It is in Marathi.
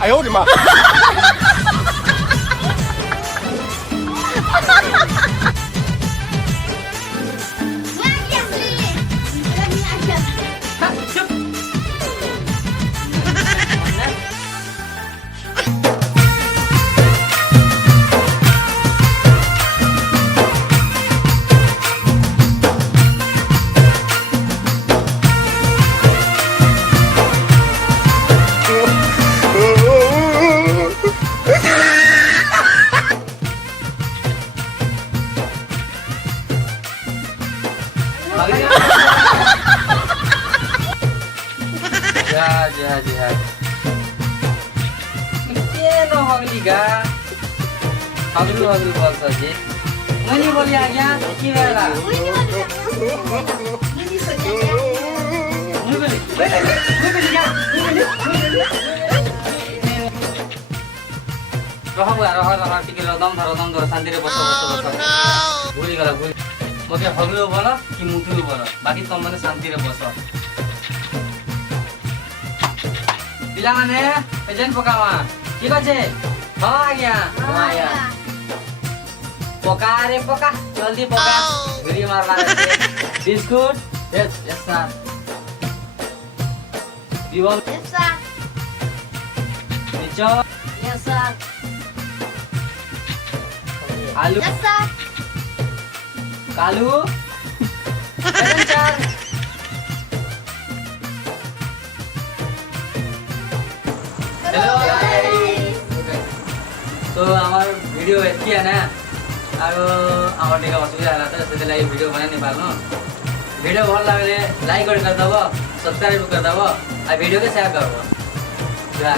哎呦我的妈！ Jahat. Kenapa hagli ga? Haglu बोल सके। मनी बोली आ गया की वाला। रह टिके दम धर शान्ति रे बस। भूली गला भूली। मके हगलु बोल कि मुथुलु बोल बाकी तुम माने शान्ति रे बस। पिला माने एजेंट पकावा की कछे हां आ गया आया पका रे पका जल्दी पका गिरी मार बिस्कुट यस सर दीवाल Yes, sir. निचो Yes, sir. आलू Yes, sir. कालू सर हेलो तो आमार भिडियो एतकी है ना आरो आमार टिके असुविधा होला त त्यसैले भिडियो बनाइ नै पाल्नु भिडियो भल लागले लाइक कर दबो सब्सक्राइब कर दबो आ भिडियो के शेयर करबो जय